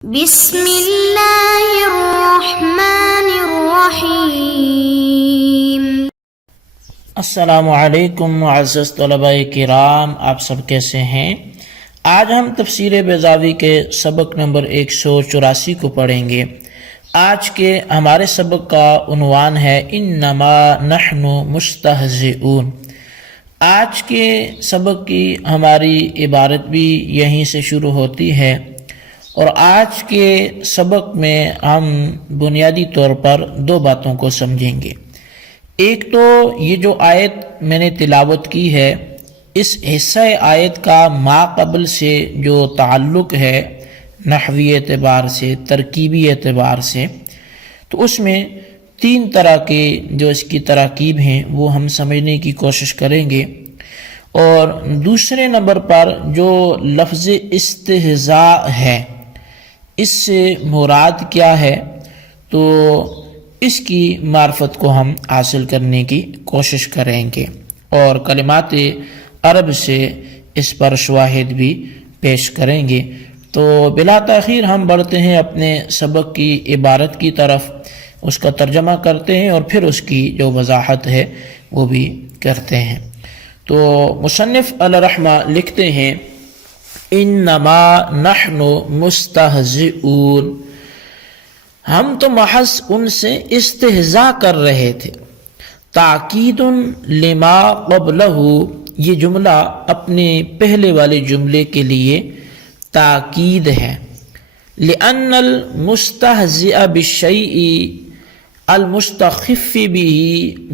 بسم اللہ الرحمن الرحیم۔ السلام علیکم معزز طلباء کرام، آپ سب کیسے ہیں؟ آج ہم تفسیر بیضاوی کے سبق نمبر 184 کو پڑھیں گے۔ آج کے ہمارے سبق کا عنوان ہے انما نحن مستہزئون۔ آج کے سبق کی ہماری عبارت بھی یہیں سے شروع ہوتی ہے، اور آج کے سبق میں ہم بنیادی طور پر دو باتوں کو سمجھیں گے۔ ایک تو یہ جو آیت میں نے تلاوت کی ہے، اس حصہ آیت کا ما قبل سے جو تعلق ہے نحوی اعتبار سے، ترکیبی اعتبار سے، تو اس میں تین طرح کے جو اس کی تراکیب ہیں وہ ہم سمجھنے کی کوشش کریں گے۔ اور دوسرے نمبر پر جو لفظ استہزاء ہے، اس سے مراد کیا ہے، تو اس کی معرفت کو ہم حاصل کرنے کی کوشش کریں گے، اور کلمات عرب سے اس پر شواہد بھی پیش کریں گے۔ تو بلا تاخیر ہم بڑھتے ہیں اپنے سبق کی عبارت کی طرف، اس کا ترجمہ کرتے ہیں اور پھر اس کی جو وضاحت ہے وہ بھی کرتے ہیں۔ تو مصنف علیہ رحمہ لکھتے ہیں انما نحن مستہزئون، ہم تو محض ان سے استہزاء کر رہے تھے۔ تاکید لما قبلہ، یہ جملہ اپنے پہلے والے جملے کے لیے تاکید ہے۔ لأن المستہزئ بالشیء المستخف به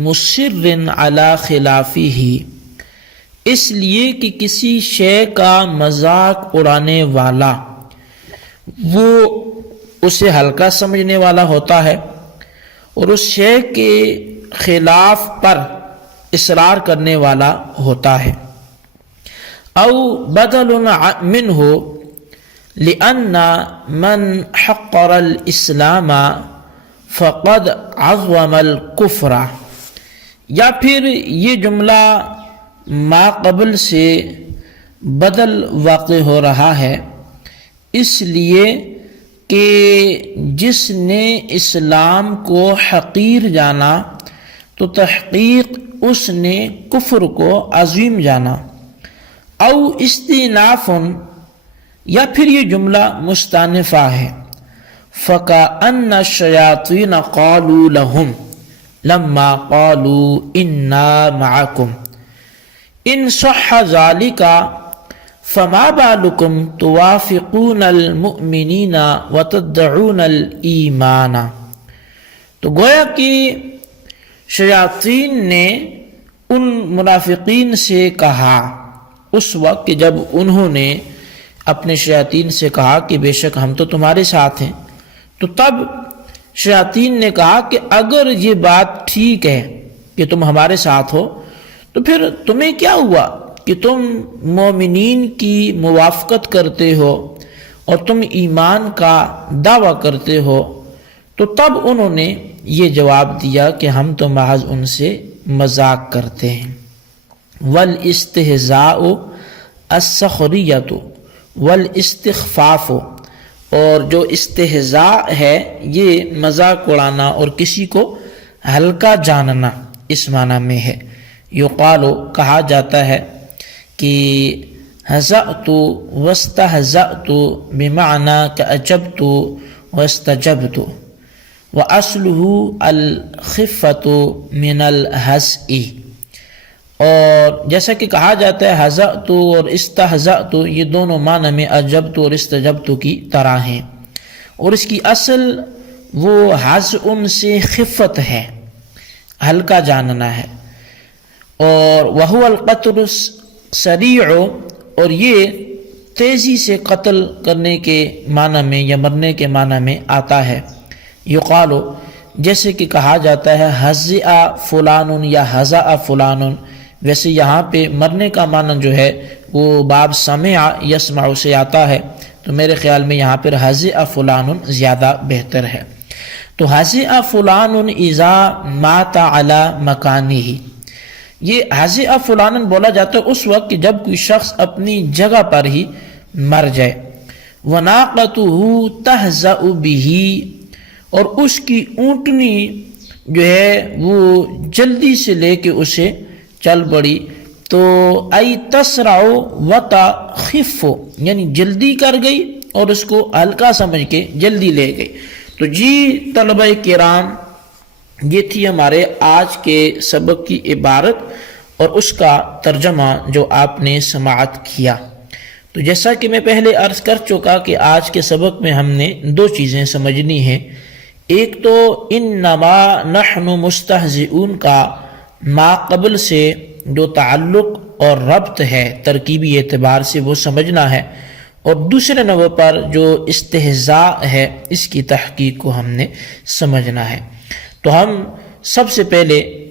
مصر علی خلافہ، اس لیے کہ کسی شے کا مذاق اڑانے والا وہ اسے ہلکا سمجھنے والا ہوتا ہے، اور اس شے کے خلاف پر اصرار کرنے والا ہوتا ہے۔ او بدل منہ لأن من حقر الاسلام فقد عظم الکفر، یا پھر یہ جملہ ما قبل سے بدل واقع ہو رہا ہے، اس لیے کہ جس نے اسلام کو حقیر جانا تو تحقیق اس نے کفر کو عظیم جانا۔ او استئناف، یا پھر یہ جملہ مستانفہ ہے، فَكَأَنَّ الشَّيَاطِينَ قَالُوا لَهُمْ لَمَّا قَالُوا إِنَّا مَعَكُمْ ان صح ذلك فما بالکم توافقون المؤمنین وتدعون الایمان۔ تو گویا کہ شیاطین نے ان منافقین سے کہا، اس وقت کہ جب انہوں نے اپنے شیاطین سے کہا کہ بے شک ہم تو تمہارے ساتھ ہیں، تو تب شیاطین نے کہا کہ اگر یہ بات ٹھیک ہے کہ تم ہمارے ساتھ ہو، تو پھر تمہیں کیا ہوا کہ تم مومنین کی موافقت کرتے ہو اور تم ایمان کا دعویٰ کرتے ہو؟ تو تب انہوں نے یہ جواب دیا کہ ہم تو محض ان سے مذاق کرتے ہیں۔ والاستہزاء السخریۃ والاستخفاف، اور جو استہزاء ہے یہ مذاق اڑانا اور کسی کو ہلکا جاننا اس معنی میں ہے۔ یقال، کہا جاتا ہے کہ ہزأت واستہزأت بمعنی کہ اجبت واستجبت، واصلہ الخفۃ من الہزء، اور جیسا کہ کہا جاتا ہے ہزأت اور استہزأت یہ دونوں معنی میں اجبت اور استجبت کی طرح ہیں، اور اس کی اصل وہ ہزء سے خفت ہے، ہلکا جاننا ہے، اور وہو القتل السریع، اور یہ تیزی سے قتل کرنے کے معنی میں یا مرنے کے معنی میں آتا ہے۔ یقال، جیسے کہ کہا جاتا ہے ہزئ فلان یا ہزأ فلان، ویسے یہاں پہ مرنے کا معنی جو ہے وہ باب سمع یسمع سے آتا ہے، تو میرے خیال میں یہاں پر ہزئ فلان زیادہ بہتر ہے۔ تو ہزئ فلان اذا مات علی مکانہ، یہ ہزئ فلان بولا جاتا ہے اس وقت کہ جب کوئی شخص اپنی جگہ پر ہی مر جائے۔ وَنَاقَتُهُ تَهْزَأُ بِهِ، اور اس کی اونٹنی جو ہے وہ جلدی سے لے کے اسے چل پڑی. تو ای تسرع وتخف، یعنی جلدی کر گئی اور اس کو ہلکا سمجھ کے جلدی لے گئی. تو جی طلبہ کرام، یہ تھی ہمارے آج کے سبق کی عبارت اور اس کا ترجمہ جو آپ نے سماعت کیا. تو جیسا کہ میں پہلے عرض کر چکا کہ آج کے سبق میں ہم نے دو چیزیں سمجھنی ہیں. ایک تو انما نحن مستہزئون کا ما قبل سے جو تعلق اور ربط ہے ترکیبی اعتبار سے وہ سمجھنا ہے، اور دوسرے نمبر پر جو استہزاء ہے اس کی تحقیق کو ہم نے سمجھنا ہے. تو ہم سب سے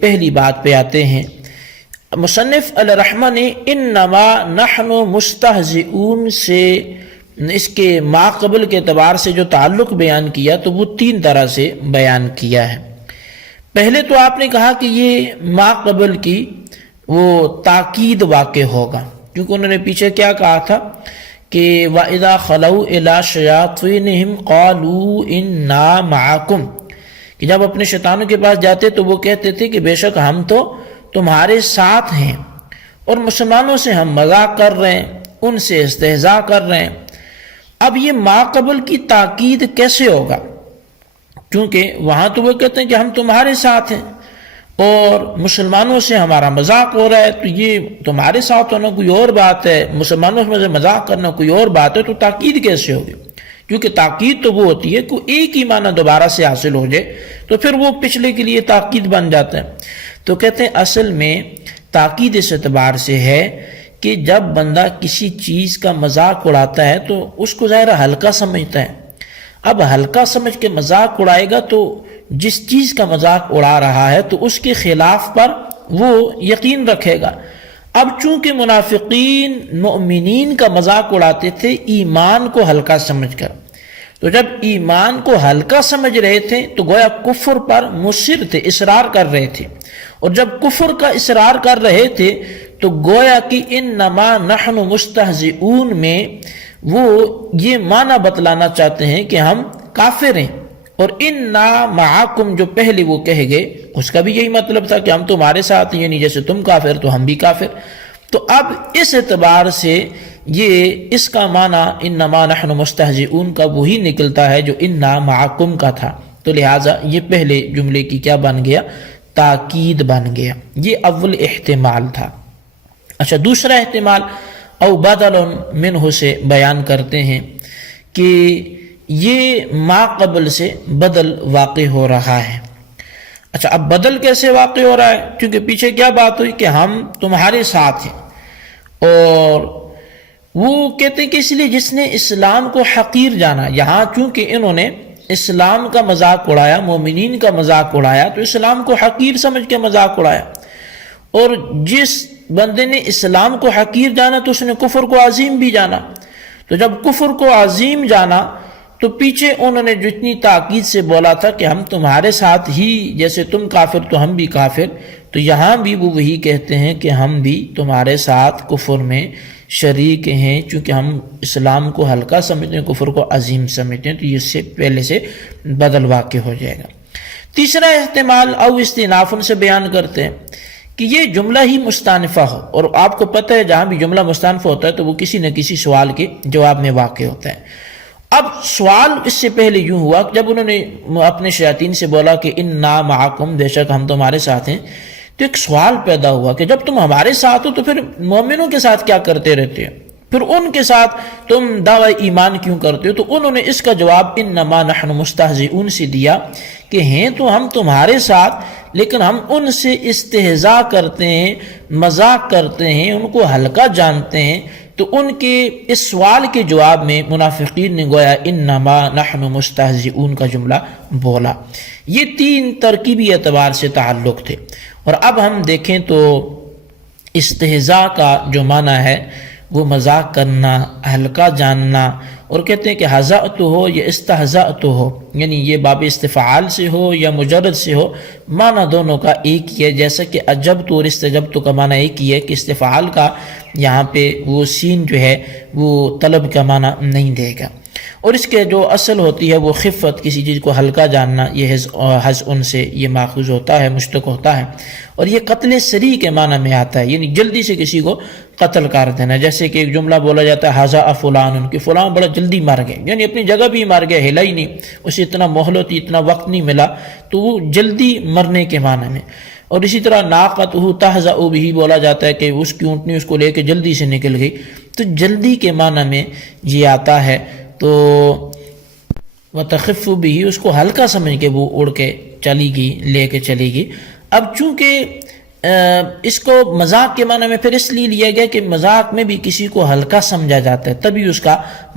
پہلی بات پہ آتے ہیں. مصنف علیہ رحمہ نے انما نحن مستہزئون سے اس کے ما قبل کے اعتبار سے جو تعلق بیان کیا تو وہ تین طرح سے بیان کیا ہے. پہلے تو آپ نے کہا کہ یہ ما قبل کی وہ تاکید واقع ہوگا، کیونکہ انہوں نے پیچھے کیا کہا تھا کہ وَإِذَا خَلَوْا إِلَىٰ شَيَاطِينِهِمْ قَالُوا إِنَّا مَعَكُمْ، کہ جب اپنے شیطانوں کے پاس جاتے تو وہ کہتے تھے کہ بے شک ہم تو تمہارے ساتھ ہیں، اور مسلمانوں سے ہم مذاق کر رہے ہیں، ان سے استہزاء کر رہے ہیں. اب یہ ما قبل کی تاکید کیسے ہوگا؟ کیونکہ وہاں تو وہ کہتے ہیں کہ ہم تمہارے ساتھ ہیں اور مسلمانوں سے ہمارا مذاق ہو رہا ہے، تو یہ تمہارے ساتھ ہونا کوئی اور بات ہے، مسلمانوں سے مذاق کرنا کوئی اور بات ہے. تو تاکید کیسے ہوگی؟ کیونکہ تاکید تو وہ ہوتی ہے کہ ایک ہی معنی دوبارہ سے حاصل ہو جائے تو پھر وہ پچھلے کے لیے تاکید بن جاتا ہے. تو کہتے ہیں اصل میں تاکید اس اعتبار سے ہے کہ جب بندہ کسی چیز کا مذاق اڑاتا ہے تو اس کو ظاہر ہلکا سمجھتا ہے. اب ہلکا سمجھ کے مذاق اڑائے گا تو جس چیز کا مذاق اڑا رہا ہے تو اس کے خلاف پر وہ یقین رکھے گا. اب چونکہ منافقین مؤمنین کا مذاق اڑاتے تھے ایمان کو ہلکا سمجھ کر، تو جب ایمان کو ہلکا سمجھ رہے تھے تو گویا کفر پر مصر تھے، اصرار کر رہے تھے. اور جب کفر کا اصرار کر رہے تھے تو گویا کہ انما نحن مستہزئون میں وہ یہ معنی بتلانا چاہتے ہیں کہ ہم کافر ہیں. اور انا معاکم جو پہلے وہ کہے گئے اس کا بھی یہی مطلب تھا کہ ہم تمہارے ساتھ ہیں، یعنی جیسے تم کافر تو ہم بھی کافر. تو اب اس اعتبار سے یہ اس کا معنی انما نحن مستہزئون کا وہی نکلتا ہے جو انا معاکم کا تھا. تو لہٰذا یہ پہلے جملے کی کیا بن گیا؟ تاکید بن گیا. یہ اول احتمال تھا. اچھا، دوسرا احتمال او بدل منہ سے بیان کرتے ہیں کہ یہ ما قبل سے بدل واقع ہو رہا ہے. اچھا، اب بدل کیسے واقع ہو رہا ہے؟ کیونکہ پیچھے کیا بات ہوئی کہ ہم تمہارے ساتھ ہیں، اور وہ کہتے ہیں کہ اس لیے جس نے اسلام کو حقیر جانا، یہاں چونکہ انہوں نے اسلام کا مذاق اڑایا، مومنین کا مذاق اڑایا، تو اسلام کو حقیر سمجھ کے مذاق اڑایا. اور جس بندے نے اسلام کو حقیر جانا تو اس نے کفر کو عظیم بھی جانا. تو جب کفر کو عظیم جانا تو پیچھے انہوں نے جتنی تاکید سے بولا تھا کہ ہم تمہارے ساتھ ہی، جیسے تم کافر تو ہم بھی کافر، تو یہاں بھی وہ وہی کہتے ہیں کہ ہم بھی تمہارے ساتھ کفر میں شریک ہیں، چونکہ ہم اسلام کو ہلکا سمجھتے ہیں، کفر کو عظیم سمجھتے ہیں. تو یہ سے پہلے سے بدل واقع ہو جائے گا. تیسرا احتمال او استئناف سے بیان کرتے ہیں کہ یہ جملہ ہی مستانفہ ہو، اور آپ کو پتہ ہے جہاں بھی جملہ مستانفہ ہوتا ہے تو وہ کسی نہ کسی سوال کے جواب میں واقع ہوتا ہے. اب سوال اس سے پہلے یوں ہوا کہ جب انہوں نے اپنے شیاطین سے بولا کہ انا معکم، بے شک ہم تمہارے ساتھ ہیں، تو ایک سوال پیدا ہوا کہ جب تم ہمارے ساتھ ہو تو پھر مومنوں کے ساتھ کیا کرتے رہتے ہو، پھر ان کے ساتھ تم دعوی ایمان کیوں کرتے ہو؟ تو انہوں نے اس کا جواب انما نحن مستہزئون سے دیا کہ ہیں تو ہم تمہارے ساتھ، لیکن ہم ان سے استہزاء کرتے ہیں، مذاق کرتے ہیں، ان کو ہلکا جانتے ہیں. تو ان کے اس سوال کے جواب میں منافقین نے گویا انما نحن مستہزئون کا جملہ بولا. یہ تین ترکیبی اعتبار سے تعلق تھے. اور اب ہم دیکھیں تو استہزاء کا جو معنی ہے وہ مذاق کرنا، ہلکا جاننا، اور کہتے ہیں کہ ہزأت ہو یا استہزأت ہو، یعنی یہ باب استفعال سے ہو یا مجرد سے ہو، معنی دونوں کا ایک ہی ہے. جیسا کہ عجبت اور استجبت کا معنی ایک ہی ہے کہ استفعال کا یہاں پہ وہ سین جو ہے وہ طلب کا معنی نہیں دے گا. اور اس کے جو اصل ہوتی ہے وہ خفت، کسی چیز کو ہلکا جاننا، یہ حزن سے یہ ماخوذ ہوتا ہے، مشتق ہوتا ہے، اور یہ قتل سری کے معنی میں آتا ہے، یعنی جلدی سے کسی کو قتل کر دینا. جیسے کہ ایک جملہ بولا جاتا ہے ھذا فلان، کہ فلاں بڑا جلدی مر گئے، یعنی اپنی جگہ بھی مر گیا، ہلا ہی نہیں، اسے اتنا مہلت اتنا وقت نہیں ملا، تو وہ جلدی مرنے کے معنی میں. اور اسی طرح ناقتہ تہزأ بھی بولا جاتا ہے کہ اس کی اونٹنی اس کو لے کے جلدی سے نکل گئی، تو جلدی کے معنی میں یہ آتا ہے. تو وتخف بھی اس کو ہلکا سمجھ کے وہ اڑ کے چلی گئی، لے کے چلی گئی. اب چونکہ اس کو مذاق کے معنی میں پھر اس لیے لیا گیا کہ مذاق میں بھی کسی کو ہلکا سمجھا جاتا ہے، تبھی اس کا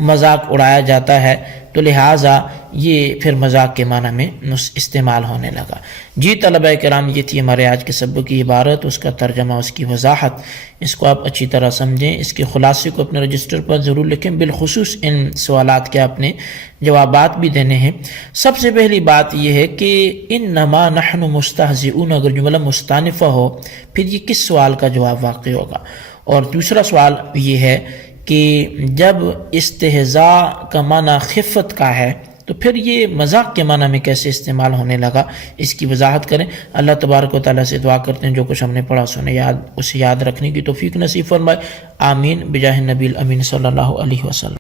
مذاق اڑایا جاتا ہے، تو لہٰذا یہ پھر مذاق کے معنی میں استعمال ہونے لگا. جی طلبہ کرام، یہ تھی ہمارے آج کے سبق کی عبارت، اس کا ترجمہ، اس کی وضاحت. اس کو آپ اچھی طرح سمجھیں، اس کے خلاصے کو اپنے رجسٹر پر ضرور لکھیں، بالخصوص ان سوالات کے اپنے جوابات بھی دینے ہیں. سب سے پہلی بات یہ ہے کہ انما نحن مستہزئون اگر جملہ مستانفہ ہو پھر یہ کس سوال کا جواب واقع ہوگا. اور دوسرا سوال یہ ہے کہ جب استہزاء کا معنی خفت کا ہے تو پھر یہ مذاق کے معنی میں کیسے استعمال ہونے لگا، اس کی وضاحت کریں. اللہ تبارک و تعالیٰ سے دعا کرتے ہیں جو کچھ ہم نے پڑھا سنے اسے یاد رکھنے کی توفیق نصیب فرمائے. آمین بجاہ نبی الامین صلی اللہ علیہ وسلم.